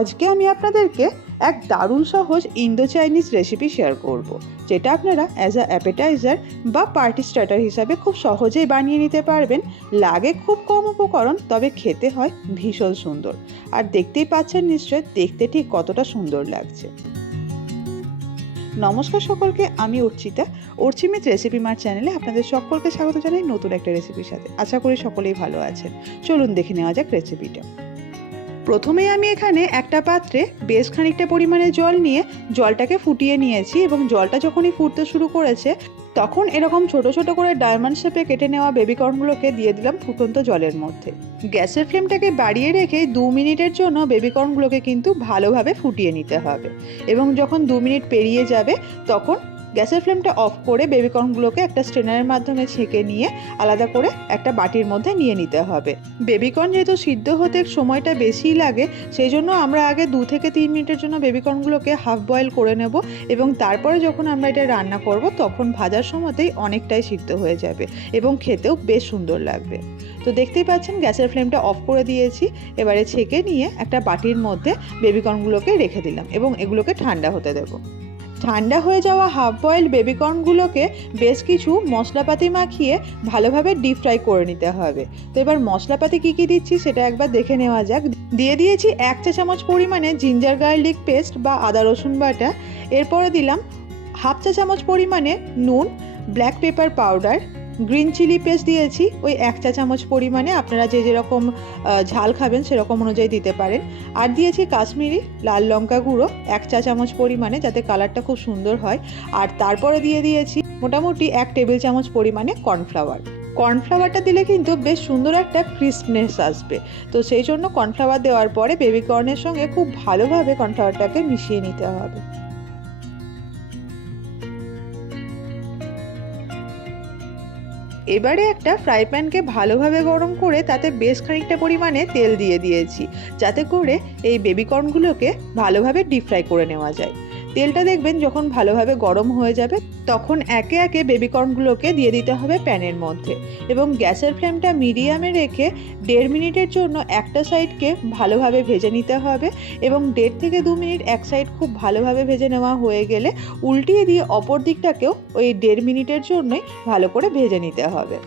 আজকে আমি আপনাদেরকে এক দারুণ সহজ ইন্দো চাইনিজ রেসিপি শেয়ার করব। যেটা আপনারা অ্যাজ আ অ্যাপেটাইজার বা পার্টি স্টার্টার হিসাবে খুব সহজেই বানিয়ে নিতে পারবেন। লাগে খুব কম উপকরণ, তবে খেতে হয় ভীষণ সুন্দর। আর দেখতেই পাচ্ছেন নিশ্চয় দেখতে ঠিক কতটা সুন্দর লাগছে। নমস্কার সকলকে, আমি অর্চিতা। অর্চিমিত রেসিপি মার চ্যানেলে আপনাদের সকলকে স্বাগত জানাই নতুন একটা রেসিপির সাথে। আশা করি সকলেই ভালো আছেন। চলুন দেখে নেওয়া যাক রেসিপিটা প্রথমে আমি এখানে একটা পাত্রে বেশ খানিকটা পরিমাণে জল নিয়ে জলটাকে ফুটিয়ে নিয়েছি এবং জলটা যখনই ফুটতে শুরু করেছে, তখন এরকম ছোট ছোট করে ডায়মন্ড শেপে কেটে নেওয়া বেবিকর্নগুলোকে দিয়ে দিলাম ফুটন্ত জলের মধ্যে। গ্যাসের ফ্লেমটাকে বাড়িয়ে রেখে দু মিনিটের জন্য বেবিকর্নগুলোকে কিন্তু ভালোভাবে ফুটিয়ে নিতে হবে এবং যখন দু মিনিট পেরিয়ে যাবে, তখন গ্যাসের ফ্লেমটা অফ করে বেবিকর্নগুলোকে একটা স্ট্রেনারের মাধ্যমে ছেঁকে নিয়ে আলাদা করে একটা বাটির মধ্যে নিয়ে নিতে হবে। বেবিকর্ন যেহেতু সিদ্ধ হতে সময়টা বেশিই লাগে সেই জন্য আমরা আগে দু থেকে তিন মিনিটের জন্য বেবিকর্নগুলোকে হাফ বয়েল করে নেব এবং তারপরে যখন আমরা এটা রান্না করব, তখন ভাজার সময়তেই অনেকটাই সিদ্ধ হয়ে যাবে এবং খেতেও বেশ সুন্দর লাগবে। তো দেখতেই পাচ্ছেন গ্যাসের ফ্লেমটা অফ করে দিয়েছি, এবারে ছেঁকে নিয়ে একটা বাটির মধ্যে বেবিকর্নগুলোকে রেখে দিলাম এবং এগুলোকে ঠান্ডা হতে দেবো। ঠান্ডা হয়ে যাওয়া হাফ বয়েল বেবিকর্নগুলোকে বেশ কিছু মশলাপাতি মাখিয়ে ভালোভাবে ডিপ ফ্রাই করে নিতে হবে। তো এবার মশলাপাতি কী কী দিচ্ছি সেটা একবার দেখে নেওয়া যাক। দিয়ে দিয়েছি এক চা চামচ পরিমাণে জিঞ্জার গার্লিক পেস্ট বা আদা রসুন বাটা। এরপরে দিলাম হাফ চা চামচ পরিমাণে নুন black pepper powder green chilli paste দিয়েছি। ওই এক চা চামচ পরিমাণে আপনারা যে যেরকম ঝাল খাবেন সেরকম অনুযায়ী দিতে পারেন। আর দিয়েছি কাশ্মীরি লাল লঙ্কা গুঁড়ো এক চা চামচ পরিমাণে যাতে কালারটা খুব সুন্দর হয়। আর তারপরে দিয়ে দিয়েছি মোটামুটি এক টেবিল চামচ পরিমাণে কর্নফ্লাওয়ার। কর্নফ্লাওয়ারটা দিলে কিন্তু বেশ সুন্দর একটা ক্রিস্পনেস আসবে। তো সেই জন্য কর্নফ্লাওয়ার দেওয়ার পরে বেবি কর্নের সঙ্গে খুব ভালোভাবে কর্নফ্লাওয়ারটাকে মিশিয়ে নিতে হবে। এবারে একটা ফ্রাই প্যানকে ভালোভাবে গরম করে তাতে বেশ খানিকটা পরিমাণে তেল দিয়ে দিয়েছি, যাতে করে এই বেবিকর্নগুলোকে ভালোভাবে ডিপ ফ্রাই করে নেওয়া যায়। তেলটা দেখবেন যখন ভালোভাবে গরম হয়ে যাবে, তখন একে একে বেবিকর্নগুলোকে দিয়ে দিতে হবে প্যানের মধ্যে এবং গ্যাসের ফ্লেমটা মিডিয়ামে রেখে দেড় মিনিটের জন্য একটা সাইডকে ভালোভাবে ভেজে নিতে হবে এবং দেড় থেকে দু মিনিট এক সাইড খুব ভালোভাবে ভেজে নেওয়া হয়ে গেলে উল্টিয়ে দিয়ে অপর দিকটাকেও ওই দেড় মিনিটের জন্যই ভালো করে ভেজে নিতে হবে।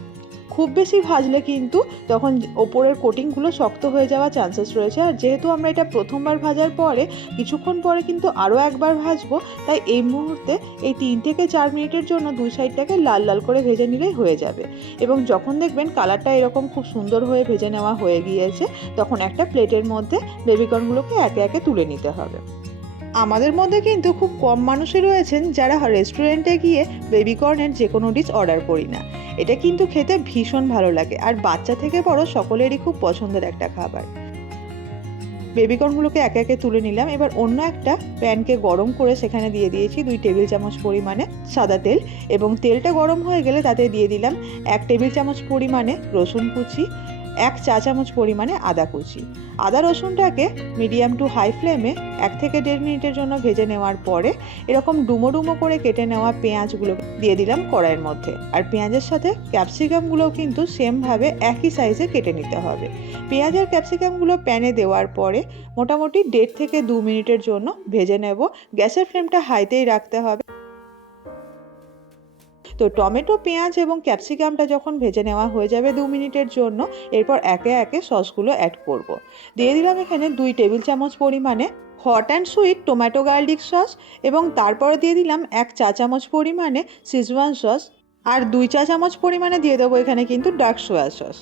খুব বেশি ভাজলে কিন্তু তখন ওপরের কোটিংগুলো শক্ত হয়ে যাওয়ার চান্সেস রয়েছে। আর যেহেতু আমরা এটা প্রথমবার ভাজার পরে, কিছুক্ষণ পরে কিন্তু আরও একবার ভাজবো, তাই এই মুহূর্তে এই তিন থেকে চার মিনিটের জন্য দুই সাইডটাকে লাল লাল করে ভেজে নিলেই হয়ে যাবে। এবং যখন দেখবেন কালারটা এরকম খুব সুন্দর হয়ে ভেজে নেওয়া হয়ে গিয়েছে, তখন একটা প্লেটের মধ্যে বেবিকর্নগুলোকে একে একে তুলে নিতে হবে। আমাদের মধ্যে কিন্তু খুব কম মানুষই রয়েছেন যারা রেস্টুরেন্টে গিয়ে বেবিকর্নের যে কোনো ডিশ অর্ডার করি না। এটা কিন্তু খেতে ভীষণ ভালো লাগে আর বাচ্চা থেকে বড় সকলেরই খুব পছন্দের একটা খাবার। বেবিকর্নগুলোকে একে একে তুলে নিলাম। এবার অন্য একটা প্যানকে গরম করে সেখানে দিয়ে দিয়েছি দুই টেবিল চামচ পরিমাণে সাদা তেল এবং তেলটা গরম হয়ে গেলে তাতে দিয়ে দিলাম এক টেবিল চামচ পরিমাণে রসুন কুচি এক চা চামচ পরিমাণে আদা কুচি। আদা রসুনটাকে মিডিয়াম টু হাই ফ্লেমে এক থেকে দেড় মিনিটের জন্য ভেজে নেওয়ার পরে এরকম ডুমো ডুমো করে কেটে নেওয়া পেঁয়াজগুলো দিয়ে দিলাম কড়াইয়ের মধ্যে। আর পেঁয়াজের সাথে ক্যাপসিকামগুলোও কিন্তু সেমভাবে একই সাইজে কেটে নিতে হবে। পেঁয়াজ আর ক্যাপসিকামগুলো প্যানে দেওয়ার পরে মোটামুটি দেড় থেকে দু মিনিটের জন্য ভেজে নেব। গ্যাসের ফ্লেমটা হাইতেই রাখতে হবে। তো টমেটো, পেঁয়াজ এবং ক্যাপসিকামটা যখন ভেজে নেওয়া হয়ে যাবে দু মিনিটের জন্য, এরপর একে একে সসগুলো অ্যাড করব। দিয়ে দিলাম এখানে দুই টেবিল চামচ পরিমাণে hot and sweet tomato garlic sauce এবং তারপরে দিয়ে দিলাম এক চা চামচ পরিমাণে সিজওয়ান সস আর দুই চা চামচ পরিমাণে দিয়ে দেবো এখানে কিন্তু ডার্ক সোয়া সস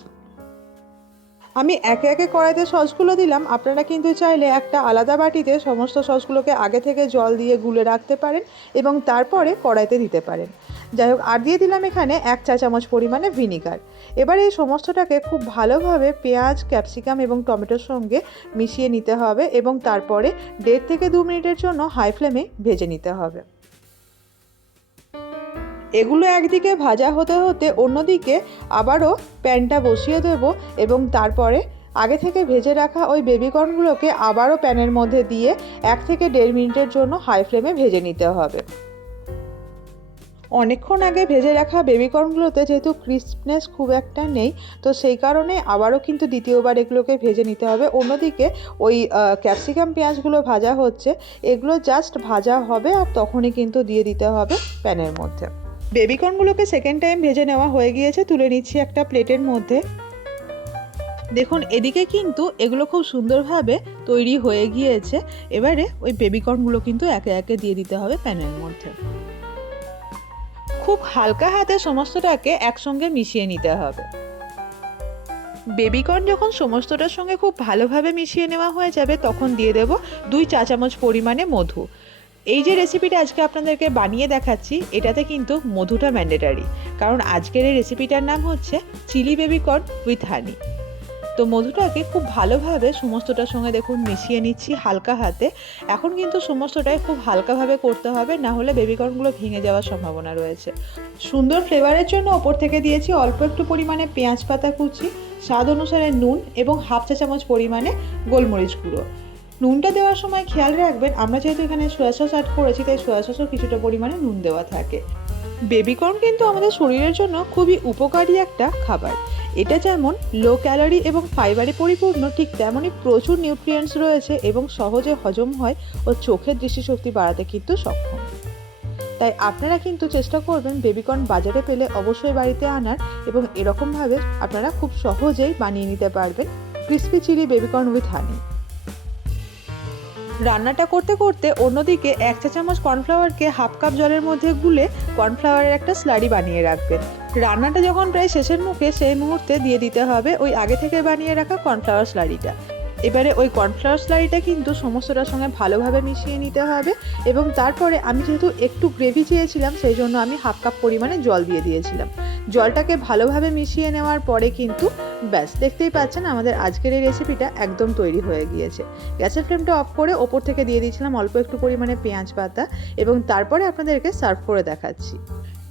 আমি একে একে কড়াইতে সসগুলো দিলাম। আপনারা কিন্তু চাইলে একটা আলাদা বাটিতে সমস্ত সসগুলোকে আগে থেকে জল দিয়ে গুলে রাখতে পারেন এবং তারপরে কড়াইতে দিতে পারেন। যাই হোক, আর দিয়ে দিলাম এখানে এক চা চামচ পরিমাণে ভিনিগার। এবার এই সমস্তটাকে খুব ভালোভাবে পেঁয়াজ, ক্যাপসিকাম এবং টমেটোর সঙ্গে মিশিয়ে নিতে হবে এবং তারপরে দেড় থেকে দু মিনিটের জন্য হাই ফ্লেমে ভেজে নিতে হবে। এগুলো একদিকে ভাজা হতে হতে অন্যদিকে আবারও প্যানটা বসিয়ে দেবো এবং তারপরে আগে থেকে ভেজে রাখা ওই বেবিকর্নগুলোকে আবারও প্যানের মধ্যে দিয়ে এক থেকে দেড় মিনিটের জন্য হাই ফ্লেমে ভেজে নিতে হবে। অনেকক্ষণ আগে ভেজে রাখা বেবিকর্নগুলোতে যেহেতু ক্রিস্পনেস খুব একটা নেই, তো সেই কারণে আবারও কিন্তু দ্বিতীয়বার এগুলোকে ভেজে নিতে হবে। অন্যদিকে ওই ক্যাপসিকাম পেঁয়াজগুলো ভাজা হচ্ছে, এগুলো জাস্ট ভাজা হবে আর তখনই কিন্তু দিয়ে দিতে হবে প্যানের মধ্যে। বেবিকর্নগুলোকে সেকেন্ড টাইম ভেজে নেওয়া হয়ে গিয়েছে, তুলে নিচ্ছি একটা প্লেটের মধ্যে। দেখুন, এদিকে কিন্তু এগুলো খুব সুন্দরভাবে তৈরি হয়ে গিয়েছে। এবারে ওই বেবিকর্নগুলো কিন্তু একে একে দিয়ে দিতে হবে প্যানের মধ্যে। খুব হালকা হাতে সমস্তটাকে একসঙ্গে মিশিয়ে নিতে হবে। বেবিকর্ন যখন সমস্তটার সঙ্গে খুব ভালোভাবে মিশিয়ে নেওয়া হয়ে যাবে, তখন দিয়ে দেব দুই চা চামচ পরিমাণে মধু। এই যে রেসিপিটা আজকে আপনাদেরকে বানিয়ে দেখাচ্ছি, এটাতে কিন্তু মধুটা ম্যান্ডেটারি। কারণ আজকের এই রেসিপিটার নাম হচ্ছে চিলি বেবিকর্ন উইথ হানি। তো মধুটাকে খুব ভালোভাবে সমস্তটার সঙ্গে দেখুন মিশিয়ে নিচ্ছি হালকা হাতে। এখন কিন্তু সমস্তটাই খুব হালকাভাবে করতে হবে, না হলে বেবিকর্নগুলো ভেঙে যাওয়ার সম্ভাবনা রয়েছে। সুন্দর ফ্লেভারের জন্য ওপর থেকে দিয়েছি অল্প একটু পরিমাণে পেঁয়াজ পাতা কুচি, স্বাদ অনুসারে নুন এবং হাফ চা চামচ পরিমাণে গোলমরিচ গুঁড়ো। নুনটা দেওয়ার সময় খেয়াল রাখবেন, আমরা যেহেতু এখানে সোয়া সস অ্যাড করেছি, তাই সোয়া সসও কিছুটা পরিমাণে নুন দেওয়া থাকে। বেবিকর্ন কিন্তু আমাদের শরীরের জন্য খুবই উপকারী একটা খাবার। এটা যেমন লো ক্যালোরি এবং ফাইবারে পরিপূর্ণ, ঠিক তেমনই প্রচুর নিউট্রিয়েন্টস রয়েছে এবং সহজে হজম হয় ও চোখের দৃষ্টিশক্তি বাড়াতে কিন্তু সক্ষম। তাই আপনারা কিন্তু চেষ্টা করবেন বেবিকর্ন বাজারে পেলে অবশ্যই বাড়িতে আনার এবং এরকমভাবে আপনারা খুব সহজেই বানিয়ে নিতে পারবেন crispy chilli baby corn with honey রান্নাটা করতে করতে অন্যদিকে এক চা চামচ কর্নফ্লাওয়ারকে হাফ কাপ জলের মধ্যে গুলে কর্নফ্লাওয়ারের একটা স্লারি বানিয়ে রাখবেন রান্নাটা যখন প্রায় শেষের মুখে সেই মুহূর্তে দিয়ে দিতে হবে, ওই আগে থেকে বানিয়ে রাখা কর্নফ্লাওয়ার স্লারিটা। এবারে ওই কর্নফ্লাওয়ার স্লারিটা কিন্তু সমস্তটার সঙ্গে ভালোভাবে মিশিয়ে নিতে হবে এবং তারপরে আমি যেহেতু একটু গ্রেভি চেয়েছিলাম, সেই জন্য আমি হাফ কাপ পরিমাণে জল দিয়ে দিয়েছিলাম। জলটাকে ভালোভাবে মিশিয়ে নেওয়ার পরে কিন্তু ব্যাস, দেখতেই পাচ্ছেন আমাদের আজকের এই রেসিপিটা একদম তৈরি হয়ে গিয়েছে। গ্যাসের ফ্লেমটা অফ করে ওপর থেকে দিয়ে দিয়েছিলাম অল্প একটু পরিমাণে পেঁয়াজ পাতা এবং তারপরে আপনাদেরকে সার্ভ করে দেখাচ্ছি।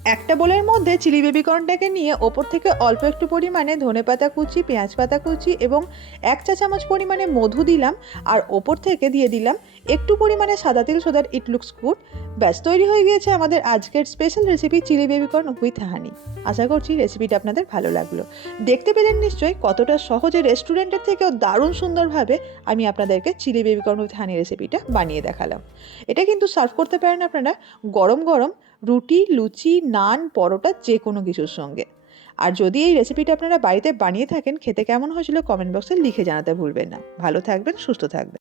একটা বোলের মধ্যে চিলি বেবিকর্নটাকে নিয়ে ওপর থেকে অল্প একটু পরিমাণে ধনে পাতা কুচি, পেঁয়াজ পাতা কুচি এবং এক চা চামচ পরিমাণে মধু দিলাম আর ওপর থেকে দিয়ে দিলাম একটু পরিমাণে সাদা তেল, সোদার ইট লুকস গুড ব্যাস, তৈরি হয়ে গিয়েছে আমাদের আজকের special recipe chilli baby corn with honey আশা করছি রেসিপিটা আপনাদের ভালো লাগল। দেখতে পেলেন নিশ্চয়ই কতটা সহজে রেস্টুরেন্টের থেকেও দারুণ সুন্দরভাবে আমি আপনাদেরকে চিলি বেবিকর্ন উইথ হানি রেসিপিটা বানিয়ে দেখালাম। এটা কিন্তু সার্ভ করতে পারেন আপনারা গরম গরম রুটি, লুচি, নান, পরোটা যে কোনো কিছুর সঙ্গে। আর যদি এই রেসিপিটা আপনারা বাড়িতে বানিয়ে থাকেন, খেতে কেমন হয়েছিল কমেন্ট বক্সে লিখে জানাতে ভুলবেন না। ভালো থাকবেন, সুস্থ থাকবেন।